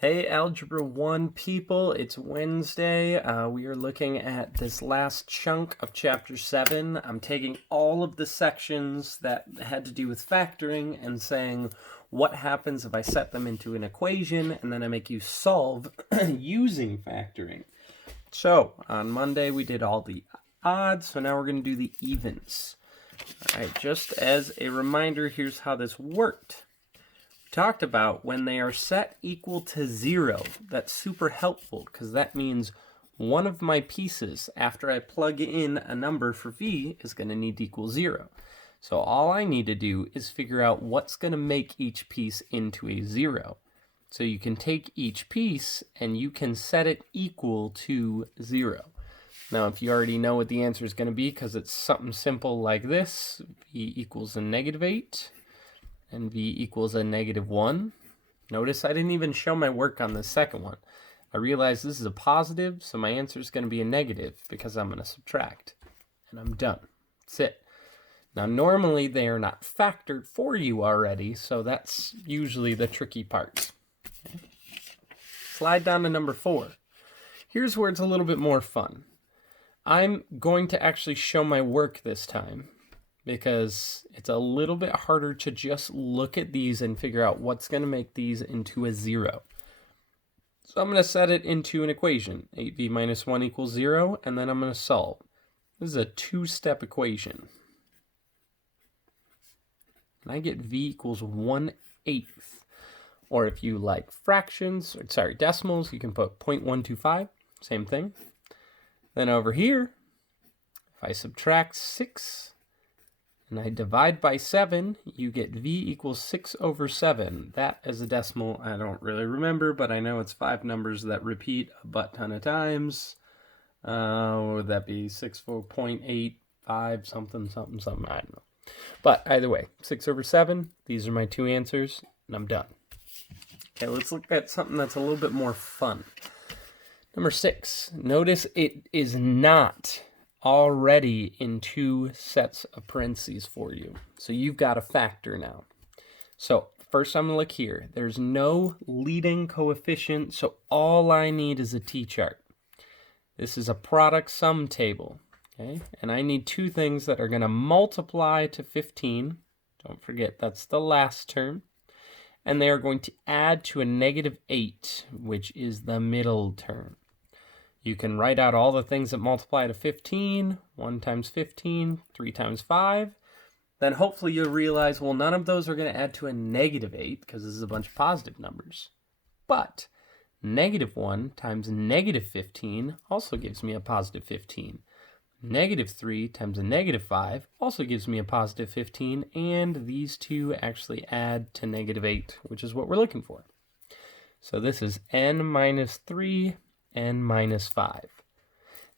Hey, Algebra 1 people, it's Wednesday. We are looking at this last chunk of Chapter 7. I'm taking all of the sections that had to do with factoring and saying what happens if I set them into an equation and then I make you solve using factoring. So, on Monday we did all the odds, so now we're going to do the evens. All right, just as a reminder, here's how this worked. Talked about when they are set equal to 0. That's super helpful because that means one of my pieces after I plug in a number for v is going to need to equal 0. So all I need to do is figure out what's going to make each piece into a 0. So you can take each piece and you can set it equal to 0. Now if you already know what the answer is going to be because it's something simple like this, v equals a -8. And v equals a -1. Notice I didn't even show my work on the second one. I realized this is a positive, so my answer is going to be a negative because I'm going to subtract. And I'm done. That's it. Now normally they are not factored for you already, so that's usually the tricky part. Okay. Slide down to number 4. Here's where it's a little bit more fun. I'm going to actually show my work this time, because it's a little bit harder to just look at these and figure out what's going to make these into a 0. So I'm going to set it into an equation. 8v minus 1 equals 0, and then I'm going to solve. This is a 2-step equation. And I get v equals 1/8. Or if you like fractions, or sorry, decimals, you can put 0.125, same thing. Then over here, if I subtract 6, and I divide by 7, you get v equals 6/7. That is a decimal I don't really remember, but I know it's 5 numbers that repeat a butt ton of times. What would that be? 6/4.85 something, I don't know. But either way, 6/7, these are my 2 answers, and I'm done. Okay, let's look at something that's a little bit more fun. Number 6, notice it is not already in 2 sets of parentheses for you. So you've got a factor now. So first I'm going to look here. There's no leading coefficient, so all I need is a t-chart. This is a product sum table. Okay? And I need 2 things that are going to multiply to 15. Don't forget, that's the last term. And they are going to add to a -8, which is the middle term. You can write out all the things that multiply to 15, 1 times 15, 3 times 5. Then hopefully you'll realize, well, none of those are going to add to a -8 because this is a bunch of positive numbers. But -1 times -15 also gives me a positive 15. -3 times a -5 also gives me a positive 15. And these 2 actually add to -8, which is what we're looking for. So this is n minus 3 and minus 5.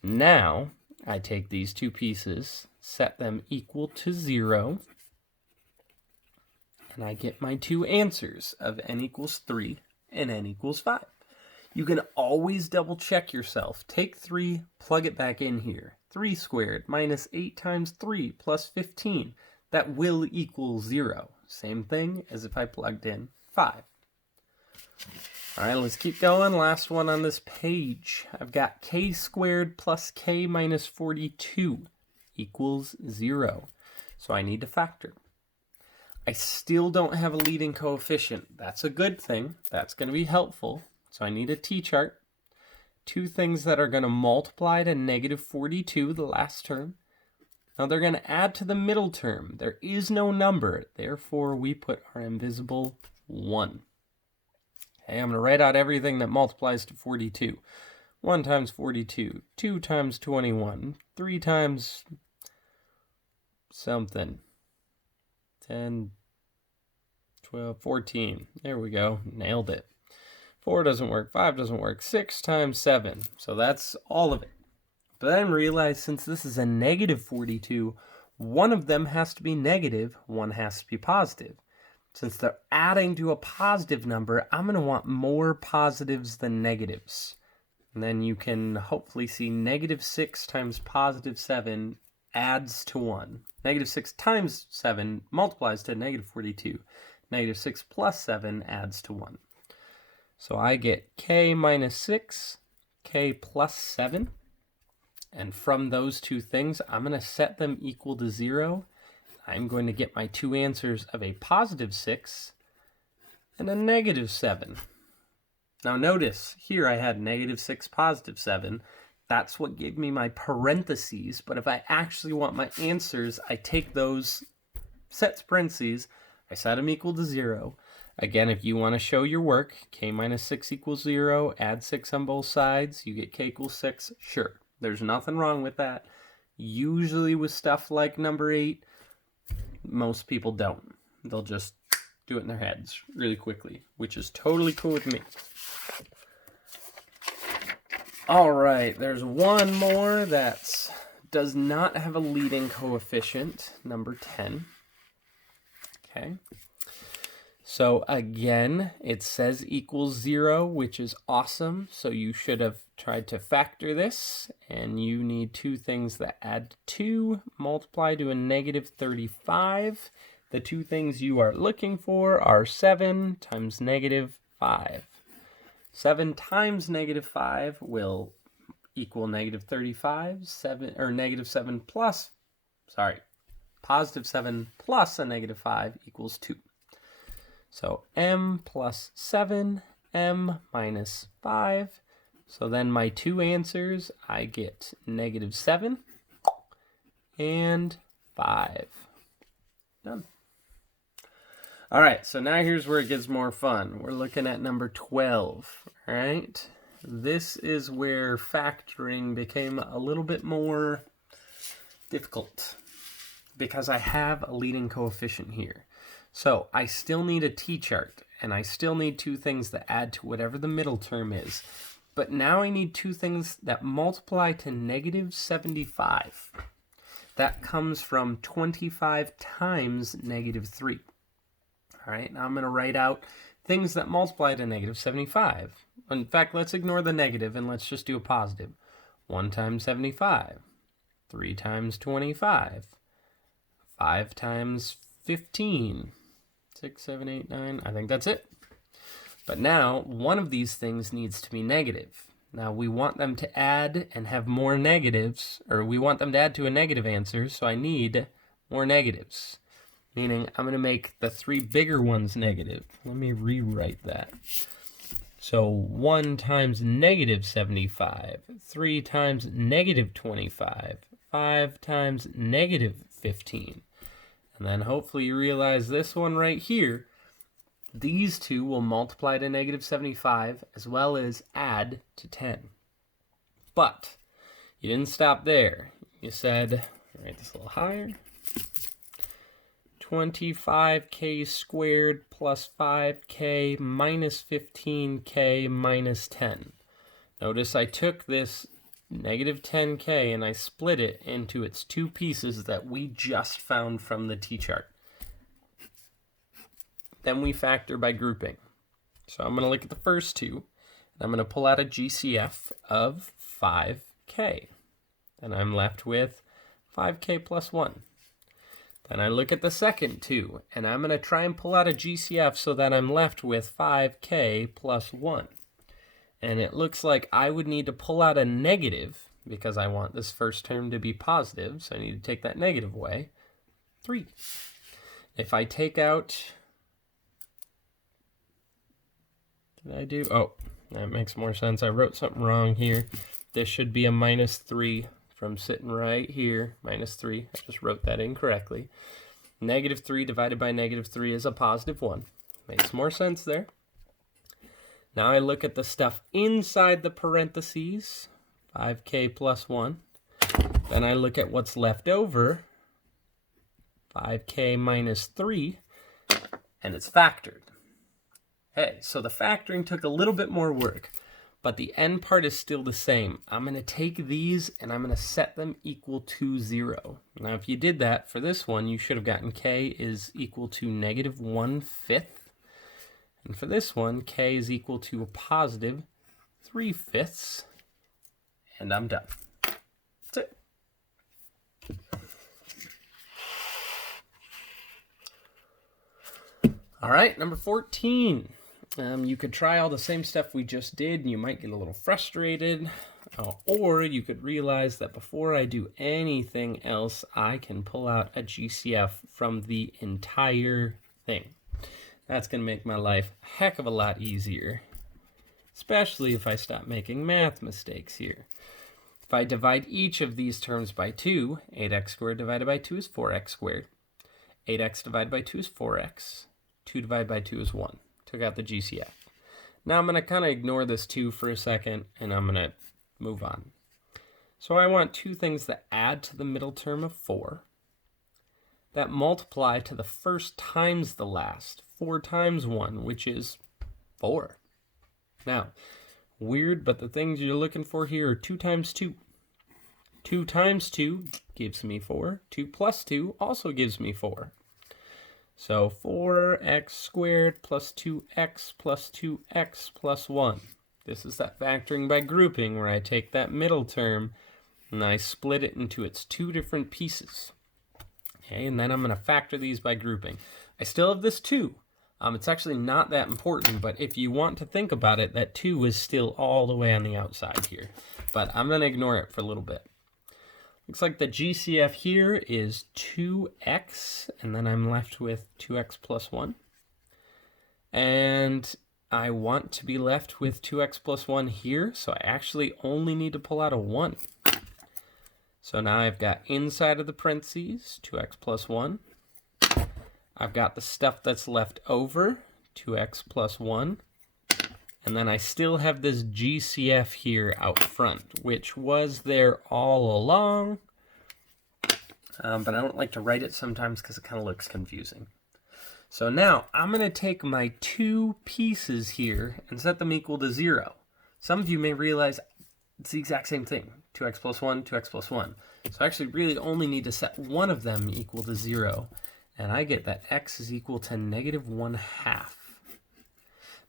Now, I take these 2 pieces, set them equal to 0, and I get my 2 answers of n equals 3 and n equals 5. You can always double check yourself. Take 3, plug it back in here. 3 squared minus 8 times 3 plus 15. That will equal 0. Same thing as if I plugged in 5. All right, let's keep going. Last one on this page. I've got k squared plus k minus 42 equals 0. So I need to factor. I still don't have a leading coefficient. That's a good thing. That's going to be helpful. So I need a t-chart. 2 things that are going to multiply to -42, the last term. Now they're going to add to the middle term. There is no number. Therefore, we put our invisible 1. Okay, I'm going to write out everything that multiplies to 42. 1 times 42, 2 times 21, 3 times something, 10, 12, 14. There we go. Nailed it. 4 doesn't work, 5 doesn't work, 6 times 7. So that's all of it. But then realize since this is a -42, one of them has to be negative, one has to be positive. Since they're adding to a positive number, I'm going to want more positives than negatives. And then you can hopefully see -6 times +7 adds to 1. -6 times 7 multiplies to -42. -6 plus 7 adds to 1. So I get k minus 6, k plus 7. And from those two things, I'm going to set them equal to 0. I'm going to get my two answers of a positive 6 and a negative 7. Now notice, here I had negative 6, positive 7. That's what gave me my parentheses. But if I actually want my answers, I take those sets parentheses, I set them equal to 0. Again, if you want to show your work, k minus 6 equals 0, add 6 on both sides, you get k equals 6, sure. There's nothing wrong with that. Usually with stuff like number 8, most people don't. They'll just do it in their heads really quickly, which is totally cool with me. All right, there's one more that does not have a leading coefficient, number 10. Okay. So again, it says equals 0, which is awesome. So you should have tried to factor this, and you need two things that add to 2, multiply to a negative 35. The two things you are looking for are 7 times negative 5. 7 times negative 5 will equal negative 35. Positive 7 plus a negative 5 equals 2. So m plus 7, m minus 5. So then my two answers, I get negative 7 and 5. Done. All right, so now here's where it gets more fun. We're looking at number 12, all right? This is where factoring became a little bit more difficult because I have a leading coefficient here. So I still need a t-chart, and I still need two things that add to whatever the middle term is. But now I need two things that multiply to negative 75. That comes from 25 times negative 3. All right, now I'm going to write out things that multiply to negative 75. In fact, let's ignore the negative and let's just do a positive. 1 times 75, 3 times 25, 5 times 15, 6, 7, 8, 9. I think that's it. But now, one of these things needs to be negative. Now, we want them to add and have more negatives, or we want them to add to a negative answer, so I need more negatives. Meaning, I'm going to make the 3 bigger ones negative. Let me rewrite that. So 1 times negative 75, 3 times negative 25, 5 times negative 15. And then hopefully you realize this one right here, these two will multiply to negative 75 as well as add to 10. But you didn't stop there. You said, write this a little higher, 25k squared plus 5k minus 15k minus 10. Notice I took this negative 10k and I split it into its two pieces that we just found from the t-chart. Then we factor by grouping. So I'm going to look at the first two, and I'm going to pull out a GCF of 5k. Then I'm left with 5k plus 1. Then I look at the second two, and I'm going to try and pull out a GCF so that I'm left with 5k plus 1. And it looks like I would need to pull out a negative, because I want this first term to be positive, so I need to take that negative away, 3. If I take out... Oh, that makes more sense. I wrote something wrong here. This should be a minus 3 from sitting right here. Minus 3. I just wrote that incorrectly. Negative 3 divided by negative 3 is a positive 1. Makes more sense there. Now I look at the stuff inside the parentheses. 5k plus 1. Then I look at what's left over. 5k minus 3. And it's factored. Hey, so the factoring took a little bit more work, but the end part is still the same. I'm going to take these and I'm going to set them equal to 0. Now, if you did that for this one, you should have gotten k is equal to negative 1/5. And for this one, k is equal to a positive 3/5. And I'm done. That's it. All right, number 14. You could try all the same stuff we just did, and you might get a little frustrated. Or you could realize that before I do anything else, I can pull out a GCF from the entire thing. That's going to make my life a heck of a lot easier, especially if I stop making math mistakes here. If I divide each of these terms by 2, 8x squared divided by 2 is 4x squared. 8x divided by 2 is 4x. 2 divided by 2 is 1. Took out the GCF. Now I'm going to kind of ignore this 2 for a second, and I'm going to move on. So I want two things that add to the middle term of 4, that multiply to the first times the last, 4 times 1, which is 4. Now, weird, but the things you're looking for here are 2 times 2. 2 times 2 gives me 4. 2 plus 2 also gives me 4. So 4x squared plus 2x plus 2x plus 1. This is that factoring by grouping where I take that middle term and I split it into its 2 different pieces. Okay, and then I'm going to factor these by grouping. I still have this 2. It's actually not that important, but if you want to think about it, that 2 is still all the way on the outside here. But I'm going to ignore it for a little bit. Looks like the GCF here is 2x, and then I'm left with 2x plus 1. And I want to be left with 2x plus 1 here, so I actually only need to pull out a 1. So now I've got inside of the parentheses, 2x plus 1. I've got the stuff that's left over, 2x plus 1. And then I still have this GCF here out front, which was there all along. But I don't like to write it sometimes because it kind of looks confusing. So now I'm going to take my 2 pieces here and set them equal to 0. Some of you may realize it's the exact same thing. 2x plus 1, 2x plus 1. So I actually really only need to set one of them equal to 0. And I get that x is equal to negative 1/2.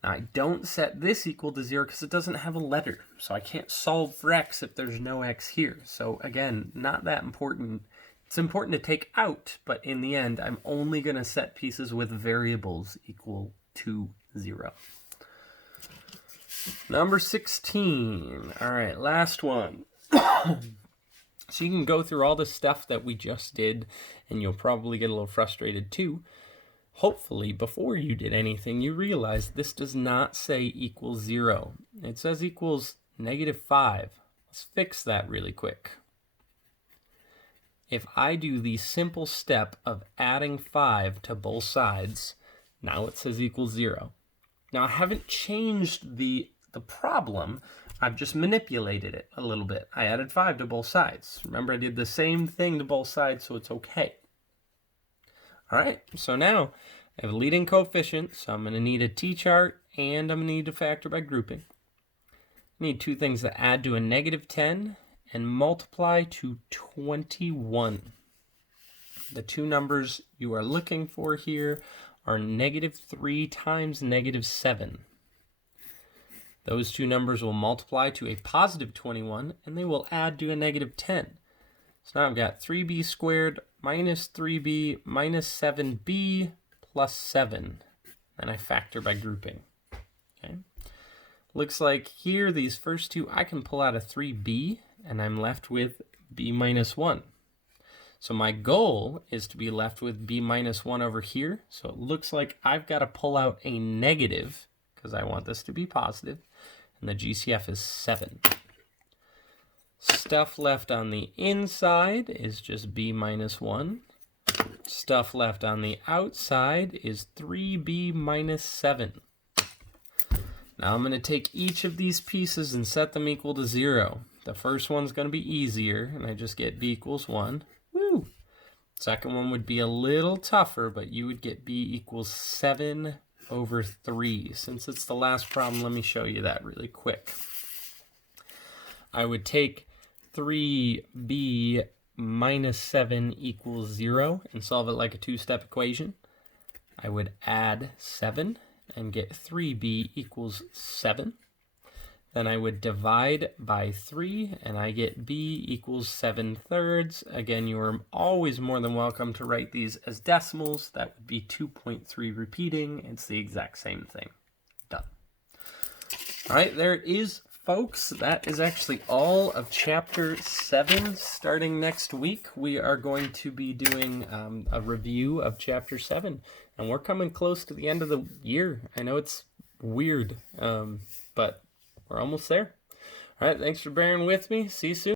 Now I don't set this equal to 0 because it doesn't have a letter. So I can't solve for x if there's no x here. So again, not that important. It's important to take out, but in the end, I'm only going to set pieces with variables equal to 0. Number 16. All right, last one. So you can go through all the stuff that we just did, and you'll probably get a little frustrated too. Hopefully, before you did anything, you realize this does not say equals 0. It says equals negative 5. Let's fix that really quick. If I do the simple step of adding 5 to both sides, now it says equals 0. Now I haven't changed the problem, I've just manipulated it a little bit. I added 5 to both sides. Remember, I did the same thing to both sides, so it's okay. All right, so now I have a leading coefficient, so I'm going to need a t-chart, and I'm going to need to factor by grouping. I need 2 things that add to a negative 10 and multiply to 21. The 2 numbers you are looking for here are negative 3 times negative 7. Those 2 numbers will multiply to a positive 21, and they will add to a negative 10. So now I've got 3b squared minus 3b minus 7b plus 7. And I factor by grouping. Okay. Looks like here, these first 2, I can pull out a 3b, and I'm left with b minus 1. So my goal is to be left with b minus 1 over here. So it looks like I've got to pull out a negative, because I want this to be positive, and the GCF is 7. Stuff left on the inside is just b minus 1. Stuff left on the outside is 3b minus 7. Now I'm going to take each of these pieces and set them equal to 0. The first one's going to be easier, and I just get b equals 1. Woo! Second one would be a little tougher, but you would get b equals 7 over 3. Since it's the last problem, let me show you that really quick. I would take 3b minus 7 equals 0 and solve it like a 2-step equation. I would add 7 and get 3b equals 7. Then I would divide by 3, and I get b equals 7/3. Again, you are always more than welcome to write these as decimals. That would be 2.3 repeating. It's the exact same thing. Done. All right, there it is, folks. That is actually all of Chapter 7. Starting next week, we are going to be doing a review of Chapter 7. And we're coming close to the end of the year. I know it's weird, but we're almost there. All right, thanks for bearing with me. See you soon.